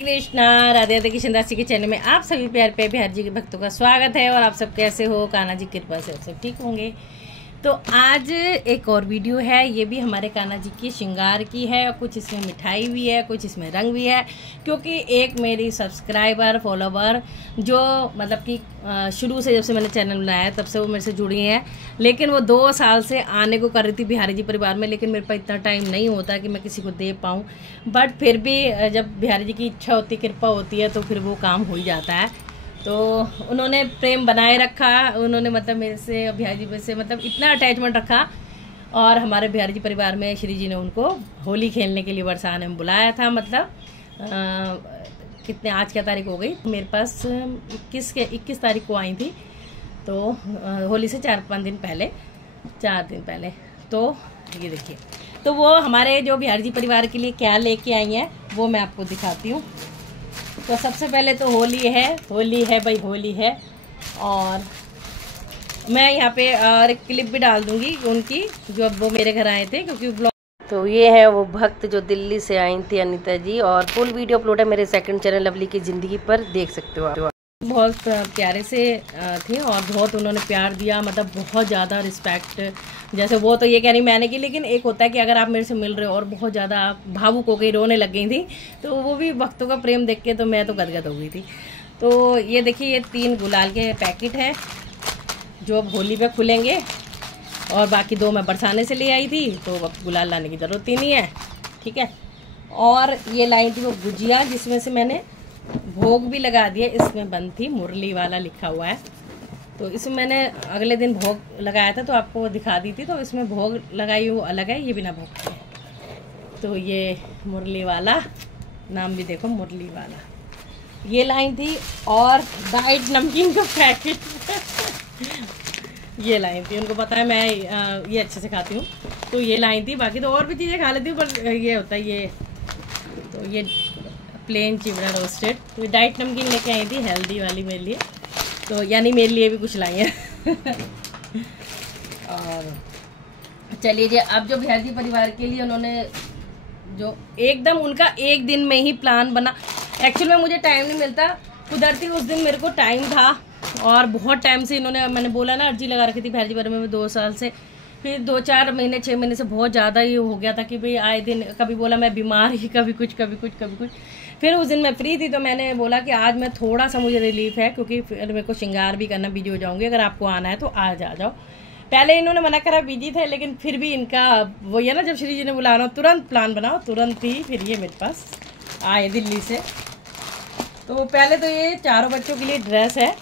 कृष्णा राधे राधे किशन राशि के चैनल में आप सभी प्यार पे बिहार जी के भक्तों का स्वागत है। और आप सब कैसे हो? कान्हा जी की कृपा से आप सब ठीक होंगे। तो आज एक और वीडियो है, ये भी हमारे कान्हा जी की श्रृंगार की है और कुछ इसमें मिठाई भी है, कुछ इसमें रंग भी है। क्योंकि एक मेरी सब्सक्राइबर फॉलोवर जो मतलब कि शुरू से जब से मैंने चैनल बनाया तब से वो मेरे से जुड़ी हैं, लेकिन वो 2 साल से आने को कर रही थी बिहारी जी परिवार में, लेकिन मेरे पास इतना टाइम नहीं होता कि मैं किसी को दे पाऊँ। बट फिर भी जब बिहारी जी की इच्छा होती, कृपा होती है, तो फिर वो काम हो ही जाता है। तो उन्होंने प्रेम बनाए रखा, उन्होंने मतलब मेरे से बिहारी जी से मतलब इतना अटैचमेंट रखा। और हमारे बिहारी जी परिवार में श्री जी ने उनको होली खेलने के लिए बरसाने में बुलाया था। मतलब कितने आज क्या तारीख हो गई, मेरे पास 21 तारीख को आई थी, तो होली से 4 दिन पहले। तो ये देखिए, तो वो हमारे जो बिहारी जी परिवार के लिए क्या लेके आई हैं वो मैं आपको दिखाती हूँ। तो सबसे पहले तो होली है भाई, होली है। और मैं यहाँ पे और एक क्लिप भी डाल दूंगी उनकी, जो अब वो मेरे घर आए थे, क्योंकि ब्लॉग। तो ये है वो भक्त जो दिल्ली से आई थी, अनीता जी, और फुल वीडियो अपलोड है मेरे सेकंड चैनल लवली की जिंदगी पर, देख सकते हो आप। बहुत प्यारे से थे और बहुत उन्होंने प्यार दिया, मतलब बहुत ज़्यादा रिस्पेक्ट। जैसे वो तो ये कह रही मैंने की, लेकिन एक होता है कि अगर आप मेरे से मिल रहे हो और बहुत ज़्यादा भावुक हो गई, रोने लग गई थी, तो वो भी भक्तों का प्रेम देख के तो मैं तो गदगद हो गई थी। तो ये देखिए, ये 3 गुलाल के पैकेट है जो अब होली पे खुलेंगे, और बाकी 2 मैं बरसाने से ले आई थी, तो अब गुलाल लाने की ज़रूरत ही नहीं है, ठीक है। और ये लाई थी वो गुजिया, जिसमें से मैंने भोग भी लगा दिया। इसमें बंद थी, मुरली वाला लिखा हुआ है, तो इसमें मैंने अगले दिन भोग लगाया था, तो आपको दिखा दी थी। तो इसमें भोग लगाई वो अलग है, ये बिना भोग के है। तो ये मुरली वाला, नाम भी देखो मुरली वाला, ये लाई थी। और डाइट नमकीन का पैकेट ये लाई थी, उनको पता है मैं ये अच्छे से खाती हूँ, तो ये लाई थी। बाकी तो और भी चीज़ें खा लेती हूँ, पर ये होता है ये, तो ये प्लेन चिवड़ा रोस्टेड, तो डाइट नमकीन लेके आई थी, हेल्दी वाली मेरे लिए, तो यानी मेरे लिए भी कुछ लाई है। और चलिए जी, अब जो बिहारी जी परिवार के लिए उन्होंने जो एकदम उनका एक दिन में ही प्लान बना। एक्चुअल में मुझे टाइम नहीं मिलता, कुदरती उस दिन मेरे को टाइम था, और बहुत टाइम से इन्होंने, मैंने बोला ना, अर्जी लगा रखी थी बिहारी जी परिवार में 2 साल से। फिर 2-4 महीने 6 महीने से बहुत ज़्यादा ये हो गया था कि भाई आए दिन कभी बोला मैं बीमार ही, कभी कुछ। फिर उस दिन मैं फ्री थी, तो मैंने बोला कि आज मैं थोड़ा सा, मुझे रिलीफ है, क्योंकि फिर मेरे को श्रृंगार भी करना, बिजी हो जाऊंगी। अगर आपको आना है तो आज आ जाओ। पहले इन्होंने मना करा, बिजी थे, लेकिन फिर भी इनका वो ये ना, जब श्री जी ने बुलाना तुरंत प्लान बनाओ, तुरंत ही फिर ये मेरे पास आए दिल्ली से। तो पहले तो ये 4 बच्चों के लिए ड्रेस है,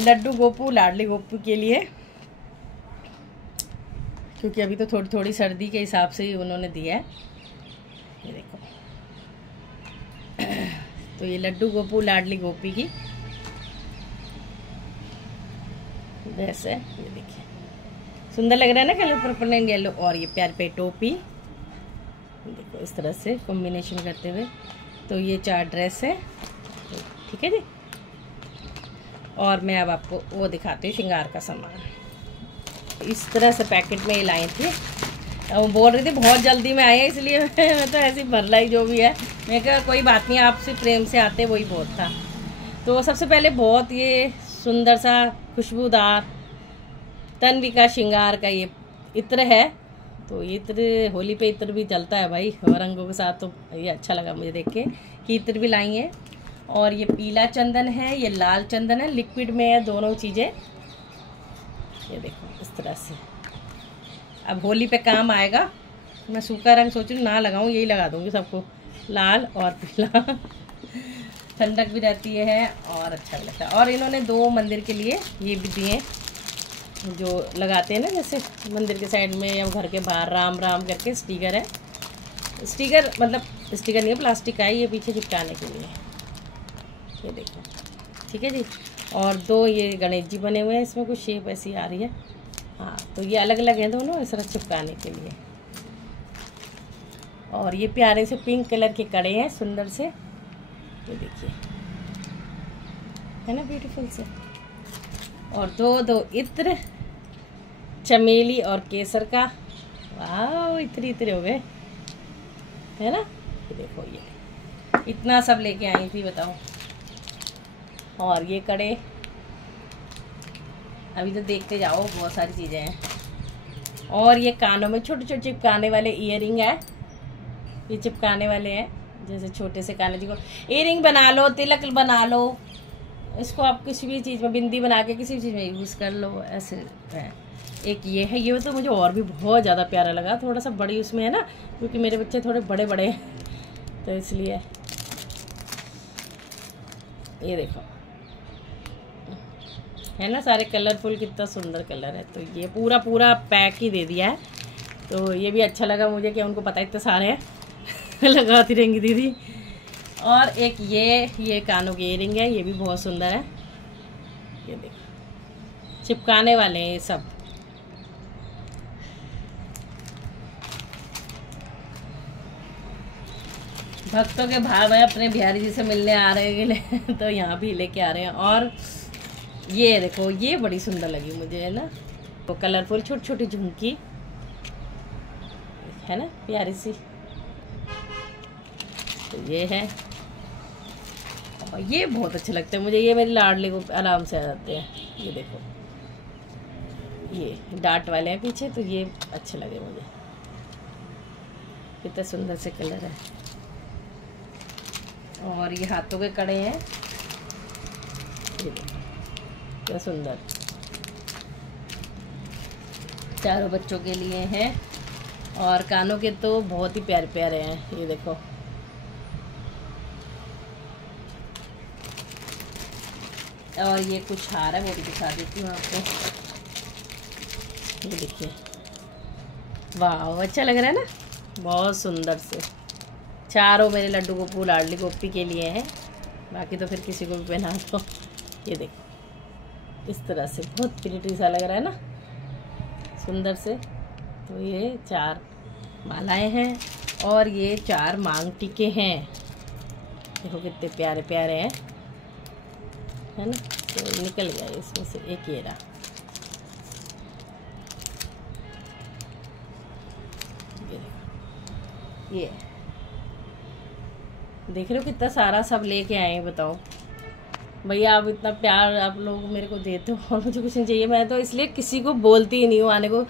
लड्डू गोपू, लाडली गोपू के लिए, क्योंकि अभी तो थोड़ी थोड़ी सर्दी के हिसाब से ही उन्होंने दिया है। ये देखो, तो ये लड्डू गोपू लाडली गोपी की ड्रेस है, ये देखिए सुंदर लग रहा है ना, कलर पर्पल एंड येलो। और ये प्यार पे टोपी, देखो इस तरह से कॉम्बिनेशन करते हुए। तो ये 4 ड्रेस है, तो ठीक है जी। और मैं अब आपको वो दिखाती हूँ श्रृंगार का सामान। इस तरह से पैकेट में ये लाई थी, वो बोल रही थी बहुत जल्दी में आए हैं, इसलिए मैं तो ऐसी भर लाई जो भी है। मैं कहा कोई बात नहीं, आपसे प्रेम से आते वही बहुत था। तो सबसे पहले बहुत ये सुंदर सा खुशबूदार तन्विका श्रृंगार का ये इत्र है। तो ये इत्र, होली पे इत्र भी चलता है भाई रंगों के साथ, तो ये अच्छा लगा मुझे देख के कि इत्र भी लाई है। और ये पीला चंदन है, ये लाल चंदन है, लिक्विड में है दोनों चीज़ें। ये देखो इस तरह से, अब होली पे काम आएगा। मैं सूखा रंग सोच रही हूँ ना लगाऊँ, यही लगा दूँगी सबको, लाल और पीला। ठंडक भी रहती है और अच्छा भी लगता है। और इन्होंने 2 मंदिर के लिए ये भी दिए, जो लगाते हैं ना, जैसे मंदिर के साइड में या घर के बाहर राम राम करके स्टिकर है। स्टिकर मतलब स्टिकर नहीं है, प्लास्टिक का है, ये पीछे चिपकाने के लिए, ये देखो, ठीक है जी। और 2 ये गणेश जी बने हुए हैं, इसमें कुछ शेप ऐसी आ रही है, हाँ, तो ये अलग अलग हैं दोनों, इस तरह चिपकाने के लिए। और ये प्यारे से पिंक कलर के कड़े हैं, सुंदर से, ये देखिए, है ना ब्यूटीफुल से। और 2 इत्र, चमेली और केसर का, वाह इतने हो गए, है ना। देखो ये इतना सब लेके आई थी बताओ। और ये कड़े अभी तो देखते जाओ, बहुत सारी चीज़ें हैं। और ये कानों में छोटे छोटे चिपकाने वाले ईयरिंग है, ये चिपकाने वाले हैं, जैसे छोटे से काने जी को ईयरिंग बना लो, तिलक बना लो, इसको आप किसी भी चीज़ में बिंदी बना के किसी भी चीज़ में यूज़ कर लो, ऐसे है। एक ये है, ये तो मुझे और भी बहुत ज़्यादा प्यारा लगा, थोड़ा सा बड़ी उसमें है ना, क्योंकि मेरे बच्चे थोड़े बड़े बड़े हैं तो इसलिए। ये देखो है ना, सारे कलरफुल, कितना सुंदर कलर है। तो ये पूरा पूरा पैक ही दे दिया है, तो ये भी अच्छा लगा मुझे कि उनको पता इतने सारे हैं लगाती रहेंगी दीदी। और एक ये कानों की इयरिंग है, ये भी बहुत सुंदर है। ये देखो चिपकाने वाले हैं ये सब। भक्तों के भाई अपने बिहारी जी से मिलने आ रहे हैं तो यहाँ भी लेके आ रहे हैं। और ये देखो, ये बड़ी सुंदर लगी मुझे, है ना, वो कलरफुल छोटी छोटी झुमकी है ना, प्यारी सी। तो ये है, और ये बहुत अच्छे लगते हैं मुझे, ये मेरे लाडले को आराम से आ जाते हैं। ये देखो, ये डार्ट वाले हैं पीछे, तो ये अच्छे लगे मुझे, कितने सुंदर से कलर है। और ये हाथों के कड़े हैं, ये देखो क्या सुंदर, चारों बच्चों के लिए हैं। और कानों के तो बहुत ही प्यारे प्यारे हैं, ये देखो। और ये कुछ हार है, वो भी दिखा देती हूँ आपको। ये देखिए, वाह अच्छा लग रहा है ना, बहुत सुंदर से। चारों मेरे लड्डू गोपू लाडली गोपी के लिए हैं, बाकी तो फिर किसी को भी पहना दो। ये देखो इस तरह से बहुत प्रिटी सा लग रहा है ना, सुंदर से। तो ये 4 मालाएं हैं और ये 4 मांग टीके हैं, देखो कितने प्यारे प्यारे हैं, है ना। तो निकल गया इसमें से एक, ये रहा। ये देख रहे हो कितना सारा सब लेके आए हैं, बताओ भैया, आप इतना प्यार आप लोग मेरे को देते हो और मुझे कुछ नहीं चाहिए। मैं तो इसलिए किसी को बोलती ही नहीं हूँ आने को,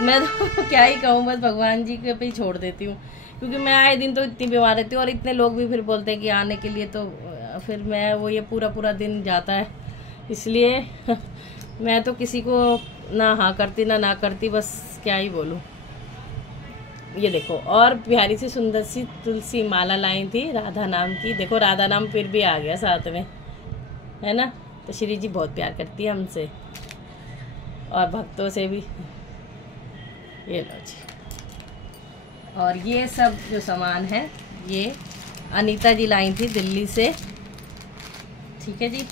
मैं तो क्या ही कहूँ, बस भगवान जी के पे ही छोड़ देती हूँ, क्योंकि मैं आए दिन तो इतनी बीमार रहती हूँ और इतने लोग भी फिर बोलते हैं कि आने के लिए, तो फिर मैं वो ये पूरा पूरा दिन जाता है, इसलिए मैं तो किसी को ना हाँ करती ना करती, बस क्या ही बोलूँ। ये देखो, और प्यारी सी सुंदर सी तुलसी माला लाई थी राधा नाम की, देखो राधा नाम फिर भी आ गया साथ में, है ना। तो श्री जी बहुत प्यार करती है हमसे और भक्तों से भी। ये लो जी, और ये सब जो सामान है ये अनीता जी लाई थी दिल्ली से, ठीक है जी।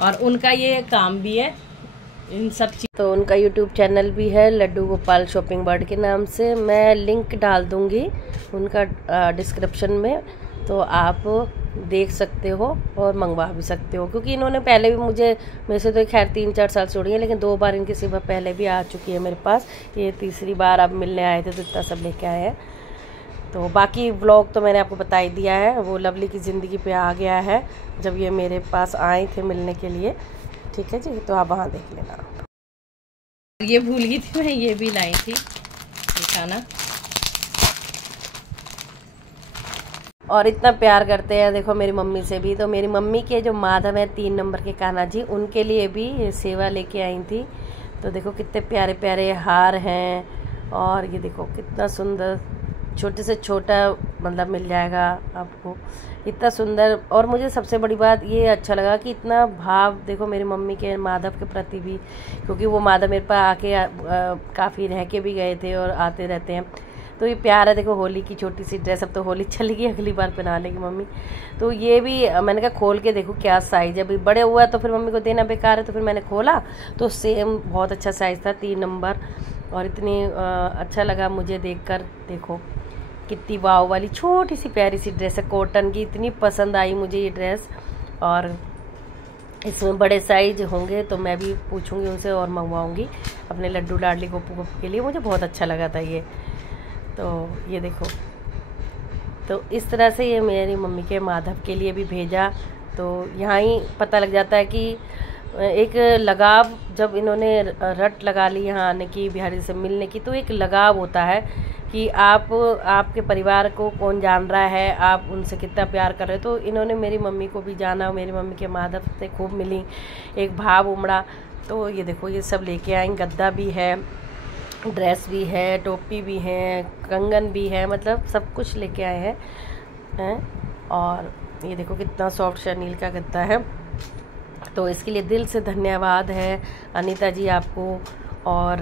और उनका ये काम भी है इन सब चीज, तो उनका यूट्यूब चैनल भी है लड्डू गोपाल शॉपिंग बर्ड के नाम से। मैं लिंक डाल दूंगी उनका डिस्क्रिप्शन में, तो आप देख सकते हो और मंगवा भी सकते हो, क्योंकि इन्होंने पहले भी मेरे से तो खैर 3-4 साल से जुड़ी है, लेकिन 2 बार इनकी सेवा पहले भी आ चुकी है मेरे पास, ये तीसरी बार अब मिलने आए थे तो इतना सब लेके आए हैं। तो बाकी व्लॉग तो मैंने आपको बता ही दिया है, वो लवली की ज़िंदगी पे आ गया है जब ये मेरे पास आए थे मिलने के लिए, ठीक है जी। तो आप वहाँ देख लेना। ये भूल गई थी मैं, ये भी लाई थी दिखाना। और इतना प्यार करते हैं देखो मेरी मम्मी से भी, तो मेरी मम्मी के जो माधव है 3 नंबर के कान्हा जी, उनके लिए भी सेवा लेके आई थी। तो देखो कितने प्यारे प्यारे हार हैं, और ये देखो कितना सुंदर, छोटे से छोटा मतलब मिल जाएगा आपको, इतना सुंदर। और मुझे सबसे बड़ी बात ये अच्छा लगा कि इतना भाव देखो मेरी मम्मी के माधव के प्रति भी, क्योंकि वो माधव मेरे पास आके काफ़ी रह के भी गए थे और आते रहते हैं, तो ये प्यार है। देखो होली की छोटी सी ड्रेस, अब तो होली चली गई, अगली बार पहना लेगी मम्मी। तो ये भी मैंने कहा खोल के देखो क्या साइज़ है, अभी बड़े हुआ तो फिर मम्मी को देना बेकार है, तो फिर मैंने खोला तो सेम बहुत अच्छा साइज़ था 3 नंबर, और इतनी अच्छा लगा मुझे देखकर। देखो कितनी वाव वाली छोटी सी प्यारी सी ड्रेस है, कॉटन की, इतनी पसंद आई मुझे ये ड्रेस। और इसमें बड़े साइज होंगे तो मैं भी पूछूंगी उनसे और मंगवाऊंगी अपने लड्डू लाडली गोपू के लिए, मुझे बहुत अच्छा लगा था ये। तो ये देखो तो इस तरह से ये मेरी मम्मी के माधव के लिए भी भेजा। तो यहाँ ही पता लग जाता है कि एक लगाव, जब इन्होंने रट लगा ली यहाँ आने की, बिहारी से मिलने की, तो एक लगाव होता है कि आपके परिवार को कौन जान रहा है, आप उनसे कितना प्यार कर रहे हो। तो इन्होंने मेरी मम्मी को भी जाना, मेरी मम्मी के माधव से खूब मिली, एक भाव उमड़ा। तो ये देखो ये सब लेके आई, गद्दा भी है, ड्रेस भी है, टोपी भी है, कंगन भी है, मतलब सब कुछ लेके आए हैं। और ये देखो कितना सॉफ्ट शनील का गद्दा है। तो इसके लिए दिल से धन्यवाद है अनीता जी आपको। और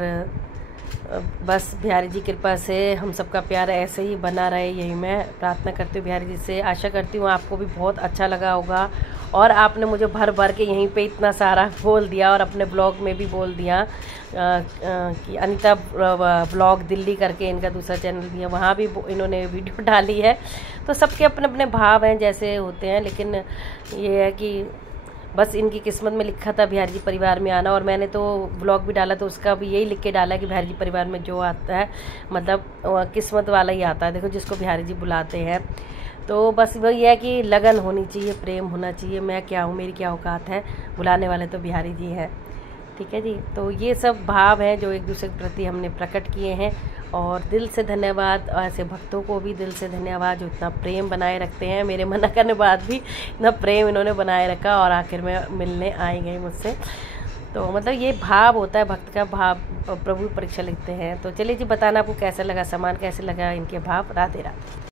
बस बिहारी जी कृपा से हम सबका प्यार ऐसे ही बना रहे, यही मैं प्रार्थना करती हूँ बिहारी जी से। आशा करती हूँ आपको भी बहुत अच्छा लगा होगा। और आपने मुझे भर भर के यहीं पे इतना सारा बोल दिया, और अपने ब्लॉग में भी बोल दिया कि अनीता ब्लॉग दिल्ली करके इनका दूसरा चैनल भी है, वहाँ भी इन्होंने वीडियो डाली है। तो सबके अपने अपने भाव हैं, जैसे होते हैं, लेकिन ये है कि बस इनकी किस्मत में लिखा था बिहारी जी परिवार में आना। और मैंने तो ब्लॉग भी डाला तो उसका भी यही लिख के डाला कि बिहारी जी परिवार में जो आता है मतलब किस्मत वाला ही आता है, देखो जिसको बिहारी जी बुलाते हैं। तो बस वही है कि लगन होनी चाहिए, प्रेम होना चाहिए। मैं क्या हूँ, मेरी क्या औकात है, बुलाने वाले तो बिहारी जी हैं, ठीक है जी। तो ये सब भाव हैं जो एक दूसरे के प्रति हमने प्रकट किए हैं। और दिल से धन्यवाद ऐसे भक्तों को भी, दिल से धन्यवाद जो इतना प्रेम बनाए रखते हैं। मेरे मना करने बाद भी इतना प्रेम इन्होंने बनाए रखा, और आखिर में मिलने आई गई मुझसे। तो मतलब ये भाव होता है भक्त का, भाव प्रभु परीक्षा लिखते हैं। तो चलिए जी, बताना आपको कैसा लगा, सामान कैसे लगा, इनके भाव। राधे राधे।